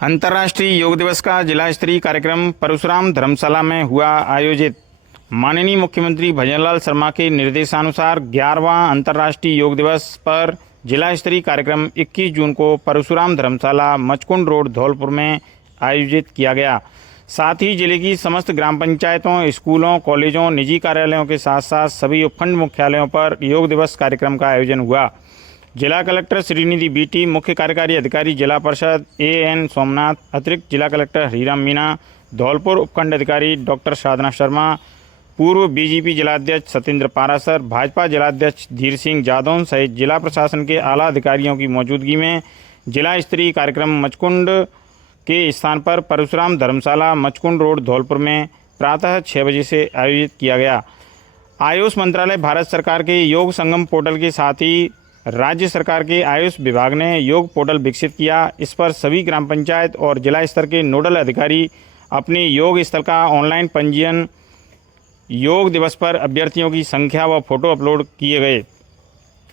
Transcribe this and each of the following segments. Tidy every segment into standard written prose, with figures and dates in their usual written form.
अंतर्राष्ट्रीय योग दिवस का जिला स्तरीय कार्यक्रम परशुराम धर्मशाला में हुआ आयोजित। माननीय मुख्यमंत्री भजनलाल शर्मा के निर्देशानुसार 11वां अंतर्राष्ट्रीय योग दिवस पर जिला स्तरीय कार्यक्रम 21 जून को परशुराम धर्मशाला मचकुंड रोड धौलपुर में आयोजित किया गया। साथ ही जिले की समस्त ग्राम पंचायतों, स्कूलों, कॉलेजों, निजी कार्यालयों के साथ साथ सभी उपखंड मुख्यालयों पर योग दिवस कार्यक्रम का आयोजन हुआ। जिला कलेक्टर श्रीनिधि बीटी, मुख्य कार्यकारी अधिकारी जिला परिषद एएन सोमनाथ, अतिरिक्त जिला कलेक्टर हरीराम मीणा, धौलपुर उपखंड अधिकारी डॉक्टर साधना शर्मा, पूर्व बीजेपी जिलाध्यक्ष सत्येंद्र पारासर, भाजपा जिलाध्यक्ष धीर सिंह जादौन सहित जिला प्रशासन के आला अधिकारियों की मौजूदगी में जिला स्तरीय कार्यक्रम मचकुंड के स्थान पर परशुराम धर्मशाला मचकुंड रोड धौलपुर में प्रातः 6 बजे से आयोजित किया गया। आयुष मंत्रालय, भारत सरकार के योग संगम पोर्टल के साथ ही राज्य सरकार के आयुष विभाग ने योग पोर्टल विकसित किया। इस पर सभी ग्राम पंचायत और जिला स्तर के नोडल अधिकारी अपने योग स्थल का ऑनलाइन पंजीयन, योग दिवस पर अभ्यर्थियों की संख्या व फोटो अपलोड किए गए।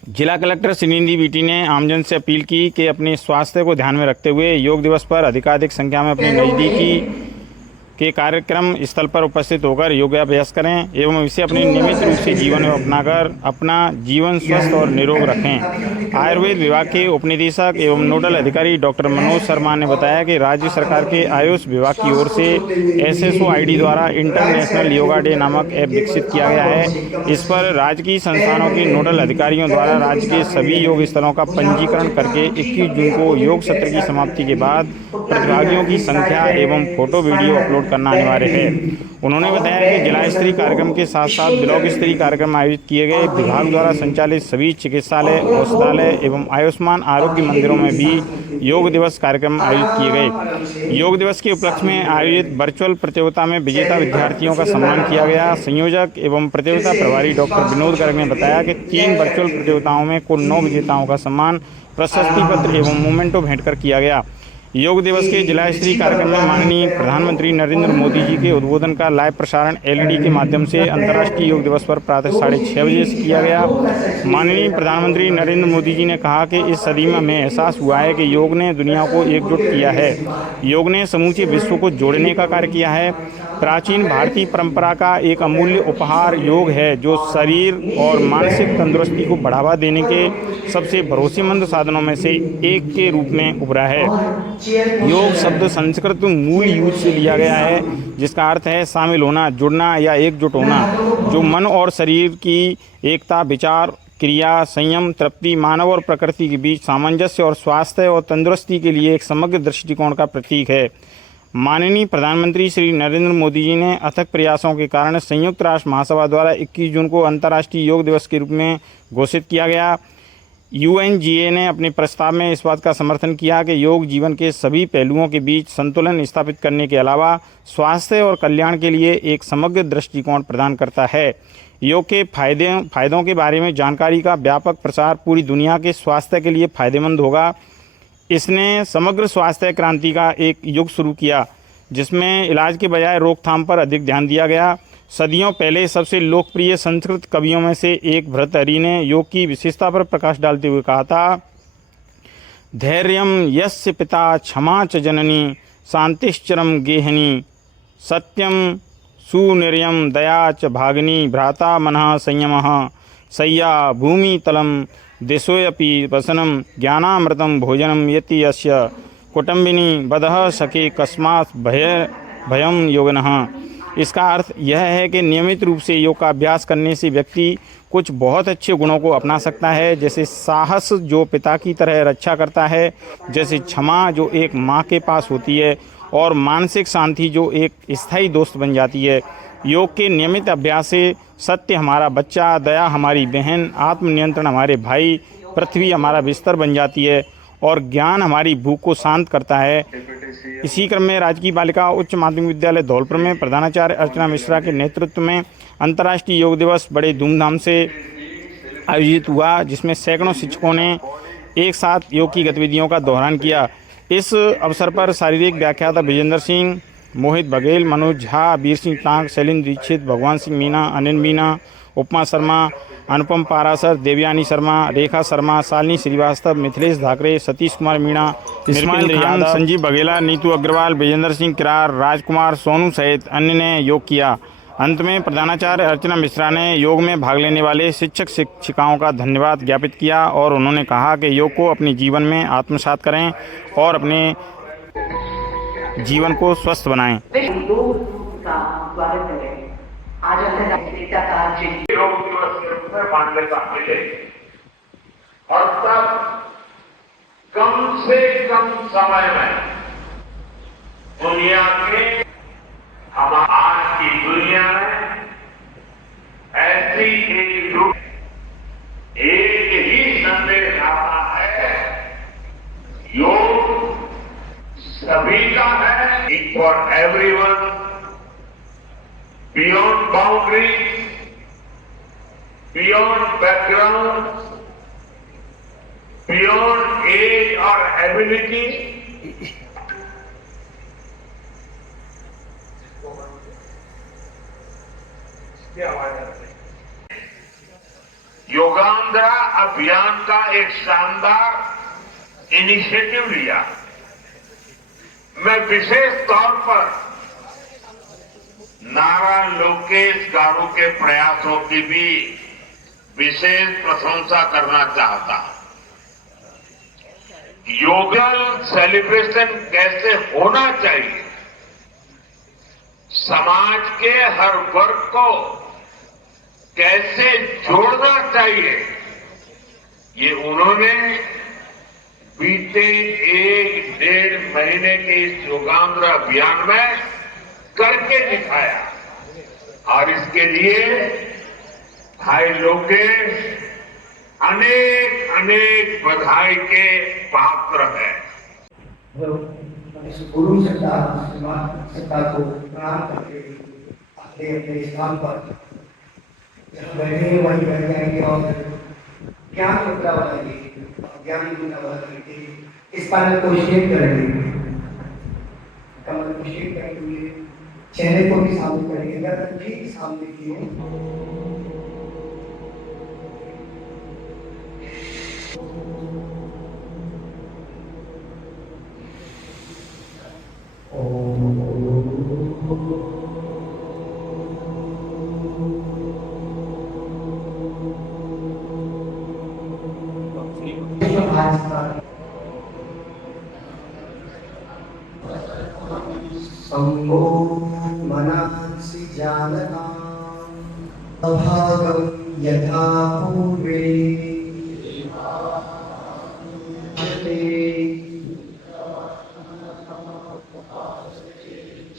जिला कलेक्टर श्रीनिधि बीटी ने आमजन से अपील की कि अपने स्वास्थ्य को ध्यान में रखते हुए योग दिवस पर अधिकाधिक संख्या में अपने नज़दीकी के कार्यक्रम स्थल पर उपस्थित होकर योगाभ्यास करें एवं इसे अपने नियमित रूप से जीवन में अपनाकर अपना जीवन स्वस्थ और निरोग रखें। आयुर्वेद विभाग के उपनिदेशक एवं नोडल अधिकारी डॉक्टर मनोज शर्मा ने बताया कि राज्य सरकार के आयुष विभाग की ओर से SSOID द्वारा इंटरनेशनल योगा डे नामक ऐप विकसित किया गया है। इस पर राज्य की संस्थानों के नोडल अधिकारियों द्वारा राज्य के सभी योग स्थलों का पंजीकरण करके 21 जून को योग सत्र की समाप्ति के बाद प्रतिभागियों की संख्या एवं फोटो वीडियो अपलोड करना अनिवार्य है। उन्होंने बताया कि जिला स्तरीय कार्यक्रम के साथ साथ ब्लॉक स्तरीय कार्यक्रम आयोजित किए गए। विभाग द्वारा संचालित सभी चिकित्सालय, औषधालय एवं आयुष्मान आरोग्य मंदिरों में भी योग दिवस कार्यक्रम आयोजित किए गए। योग दिवस के उपलक्ष्य में आयोजित वर्चुअल प्रतियोगिता में विजेता विद्यार्थियों का सम्मान किया गया। संयोजक एवं प्रतियोगिता प्रभारी डॉक्टर विनोद गर्ग ने बताया कि 3 वर्चुअल प्रतियोगिताओं में कुल 9 विजेताओं का सम्मान, प्रशस्ति पत्र एवं मोमेंटो भेंट कर किया गया। योग दिवस के जिला स्तरीय कार्यक्रम में माननीय प्रधानमंत्री नरेंद्र मोदी जी के उद्बोधन का लाइव प्रसारण LED के माध्यम से अंतर्राष्ट्रीय योग दिवस पर प्रातः 6:30 बजे से किया गया। माननीय प्रधानमंत्री नरेंद्र मोदी जी ने कहा कि इस सदी में हमें एहसास हुआ है कि योग ने दुनिया को एकजुट किया है। योग ने समूचे विश्व को जोड़ने का कार्य किया है। प्राचीन भारतीय परंपरा का एक अमूल्य उपहार योग है, जो शरीर और मानसिक तंदुरुस्ती को बढ़ावा देने के सबसे भरोसेमंद साधनों में से एक के रूप में उभरा है। योग शब्द संस्कृत मूल यूज से लिया गया है, जिसका अर्थ है शामिल होना, जुड़ना या एकजुट होना, जो मन और शरीर की एकता, विचार, क्रिया, संयम, तृप्ति, मानव और प्रकृति के बीच सामंजस्य और स्वास्थ्य और तंदुरुस्ती के लिए एक समग्र दृष्टिकोण का प्रतीक है। माननीय प्रधानमंत्री श्री नरेंद्र मोदी जी ने अथक प्रयासों के कारण संयुक्त राष्ट्र महासभा द्वारा 21 जून को अंतर्राष्ट्रीय योग दिवस के रूप में घोषित किया गया। UNGA ने अपने प्रस्ताव में इस बात का समर्थन किया कि योग जीवन के सभी पहलुओं के बीच संतुलन स्थापित करने के अलावा स्वास्थ्य और कल्याण के लिए एक समग्र दृष्टिकोण प्रदान करता है। योग के फायदों के बारे में जानकारी का व्यापक प्रसार पूरी दुनिया के स्वास्थ्य के लिए फायदेमंद होगा। इसने समग्र स्वास्थ्य क्रांति का एक युग शुरू किया, जिसमें इलाज के बजाय रोकथाम पर अधिक ध्यान दिया गया। सदियों पहले सबसे लोकप्रिय संस्कृत कवियों में से एक भर्तृहरि ने योग की विशेषता पर प्रकाश डालते हुए कहा था, धैर्यम यस्य पिता क्षमा च जननी शांतिश्चरम गेहनी सत्यम सुनिर्यम दया च भागिनी भ्राता मनः संयमः शय्या भूमि तलम दिशोऽपि वसनम ज्ञानामृतम भोजनम यति यस्य कुटुंबिनी बदह सखे कस्मात् भयम योगिनः। इसका अर्थ यह है कि नियमित रूप से योग का अभ्यास करने से व्यक्ति कुछ बहुत अच्छे गुणों को अपना सकता है, जैसे साहस जो पिता की तरह रक्षा करता है, जैसे क्षमा जो एक माँ के पास होती है, और मानसिक शांति जो एक स्थायी दोस्त बन जाती है। योग के नियमित अभ्यास से सत्य हमारा बच्चा, दया हमारी बहन, आत्मनियंत्रण हमारे भाई, पृथ्वी हमारा बिस्तर बन जाती है और ज्ञान हमारी भूख को शांत करता है। इसी क्रम में राजकीय बालिका उच्च माध्यमिक विद्यालय धौलपुर में प्रधानाचार्य अर्चना मिश्रा के नेतृत्व में अंतर्राष्ट्रीय योग दिवस बड़े धूमधाम से आयोजित हुआ, जिसमें सैकड़ों शिक्षकों ने एक साथ योग की गतिविधियों का दोहरान किया। इस अवसर पर शारीरिक व्याख्याता विजेंद्र सिंह, मोहित बघेल, मनोज झा, वीर सिंह तांग, शैलेंद्र दीक्षित, भगवान सिंह मीणा, अनिल मीणा, उपमा शर्मा, अनुपम पारासर, देवयानी शर्मा, रेखा शर्मा, शालिनी श्रीवास्तव, मिथिलेश धाकरे, सतीश कुमार मीणा, इस्माइल खान, संजीव बघेला, नीतू अग्रवाल, विजेंद्र सिंह किरार, राजकुमार सोनू सहित अन्य ने योग किया। अंत में प्रधानाचार्य अर्चना मिश्रा ने योग में भाग लेने वाले शिक्षक शिक्षिकाओं का धन्यवाद ज्ञापित किया और उन्होंने कहा कि योग को अपने जीवन में आत्मसात करें और अपने जीवन को स्वस्थ बनाएं। आज नेता का योग दिवस के रूप में मान्यता मिले और तब कम से कम समय में दुनिया के हम आज की दुनिया में ऐसी एक ही संदेश आता है, योग सभी का है, for everyone, beyond boundaries, beyond background, beyond age और एबिलिटी। योगांध्रा अभियान का एक शानदार इनिशिएटिव लिया। मैं विशेष तौर पर नारा लोकेश गारू के प्रयासों की भी विशेष प्रशंसा करना चाहता हूं। योगल सेलिब्रेशन कैसे होना चाहिए, समाज के हर वर्ग को कैसे जोड़ना चाहिए, ये उन्होंने बीते 1-1.5 महीने के इस योगांध्रा अभियान में करके दिखाया और इसके लिए भाई लोकेश अनेक अनेक बधाई के पात्र है। इस गुरु सत्ता को प्रणाम करके अपने अपने स्थान पर जहाँ बैठे हैं वहीं बैठ जाएंगे और ज्ञान मुद्रा बनाएंगे, ज्ञान मुद्रा बना करके इस पैनल को शेयर करेंगे, कमर को शेयर करेंगे, चेहरे को भी सामने करेंगे, गर्दन भी सामने किए। संभो मनांसि जानताम् अभागं यथा पूर्वे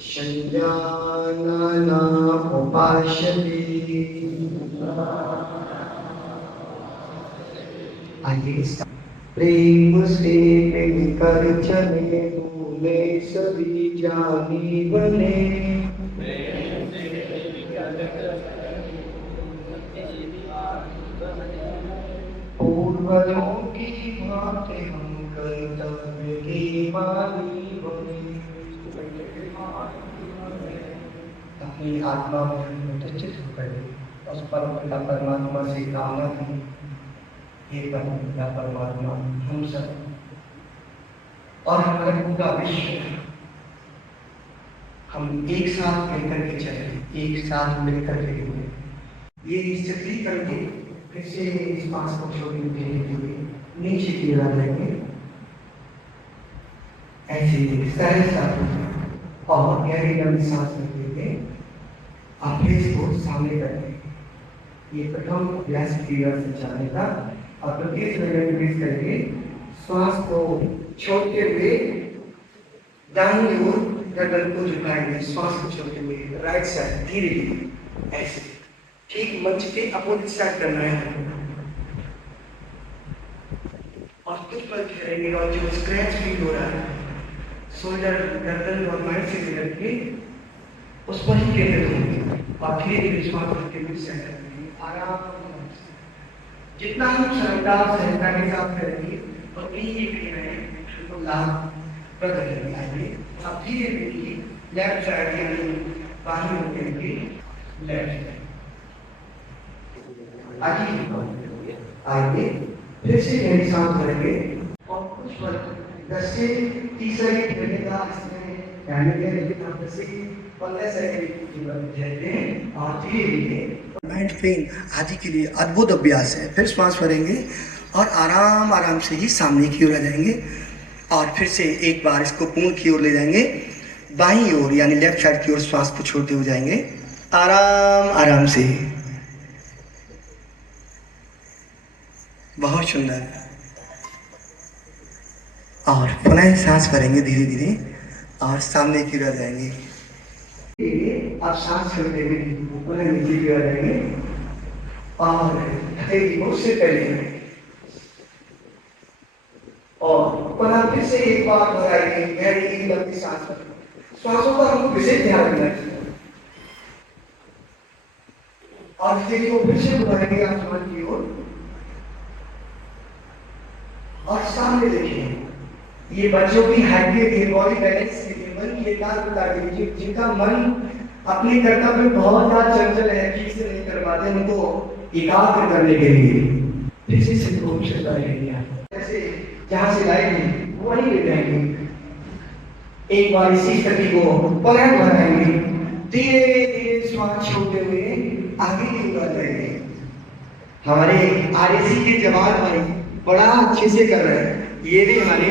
संज्ञानाना उपास्यते। प्रेम से मिलकर चले भूले सभी जानी बने। पूर्वजों की भांति हम कर्तव्य की मानी बने। अपनी आत्मा में प्रतिष्ठित होकर उस परम पिता परमात्मा से कामना की, ये परम पिता परमात्मा हम सब और हमारा पूरा विश्व हम एक साथ मिलकर के चले, एक साथ मिलकर के हुए। ये निश्चित करके फिर से इस पास को छोड़ने के लिए नीचे की ओर लेंगे, ऐसे सरल और गहरी लंबी सांस लेंगे। आप फेस को सामने करके ये प्रथम अभ्यास क्रिया से चलने का और प्रत्येक मिनट करके श्वास को छोड़ते हुए दाहिनी ओर गर्दन को झुकाएंगे। श्वास को छोड़ते हुए राइट साइड धीरे धीरे ऐसे ठीक मंच के अपोजिट साइड करना है और कुछ पल ठहरेंगे और जो स्क्रैच फील हो रहा है शोल्डर गर्दन और माइंड से मिलकर के उस पर ही केंद्रित होंगे और धीरे धीरे श्वास करते हुए सेंटर करेंगे। आराम जितना हम सरलता सहजता के साथ करेंगे और ये क्रियाएं लाभ प्रकट करेंगे। अब धीरे धीरे लेफ्ट साइड यानी बाहरी होकर के लेफ्ट आइए फिर से गहरी सांस भरेंगे और कुछ पल 10 से 30 सेकंड मिलेगा इसमें कहने के लिए हम 10 से 15 सेकंड की बात कहते हैं और धीरे धीरे माइंड पेन आदि के लिए अद्भुत अभ्यास है। फिर श्वास भरेंगे और आराम आराम से ही सामने की ओर आ जाएंगे और फिर से एक बार इसको पूर्ण की ओर ले जाएंगे, बाईं ओर यानी लेफ्ट साइड की ओर श्वास को छोड़ते हुए जाएंगे आराम आराम से। बहुत सुंदर। और पुनः सांस भरेंगे धीरे धीरे और सामने की ओर जाएंगे। अब सांस छोड़ते हुए पुनः नीचे की ओर जाएंगे और हथेली को सिर पे लेंगे और पुनः फिर से एक बार दोहराएंगे गहरी लंबी सांस। श्वासों का हमको विशेष ध्यान रखना चाहिए और हथेली को फिर से दोहराएंगे आसमान की ओर और सामने देखिए। ये बच्चों की हैप्पी है, बॉडी बैलेंस के लिए मन की एकाग्रता बता दीजिए। जिनका मन अपने कर्तव्य में बहुत ज्यादा चंचल है, ठीक से नहीं कर पाते, उनको एकाग्र करने के लिए फिर से सिद्ध रूप से जैसे जहां से लाएंगे वहीं ले जाएंगे। एक बार इसी स्थिति को पुनः बढ़ाएंगे, धीरे धीरे श्वास छोड़ते हुए आगे की ओर जाएंगे। हमारे आरएसी के जवान भाई बड़ा अच्छे से कर रहे हैं। ये भी हमारे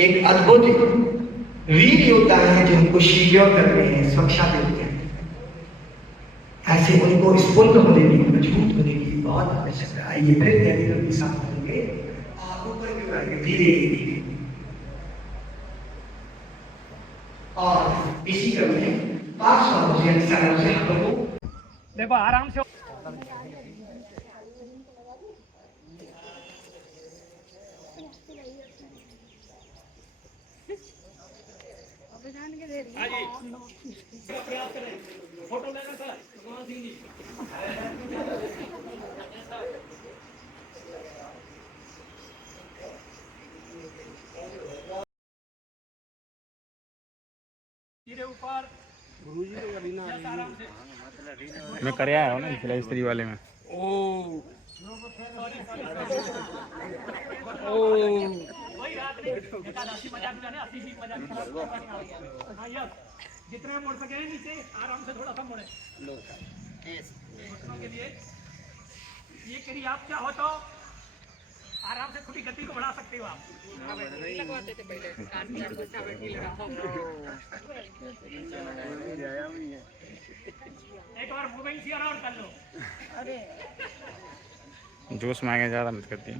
एक अद्भुत वीर योद्धा है जो हमको शीघ्र करते हैं, सुरक्षा देते हैं। ऐसे उनको स्फूर्त होने की, मजबूत होने की बहुत आवश्यकता है। ये फिर गहरी लंबी सांस लेंगे और ऊपर की ओर धीरे धीरे और इसी क्रम में 5 हाथों से हाथों को देखो आराम से। फोटो लेना सर भगवान सिंह जी। मेरे ऊपर गुरुजी को रीना आराम से मैं कर आया हूँ ना जिला स्त्री वाले में। वही रात नहीं एकादशी मजाक जाने 80 ही मजाक। हाँ यस जितना मोड़ सके नीचे आराम से थोड़ा सा मोड़े के लिए। ये करिए आप चाहो तो आराम से थोड़ी गति को बढ़ा सकते हो आप। एक बार मूविंग सी और कर लो। अरे जोश में आगे ज़्यादा मत करती है।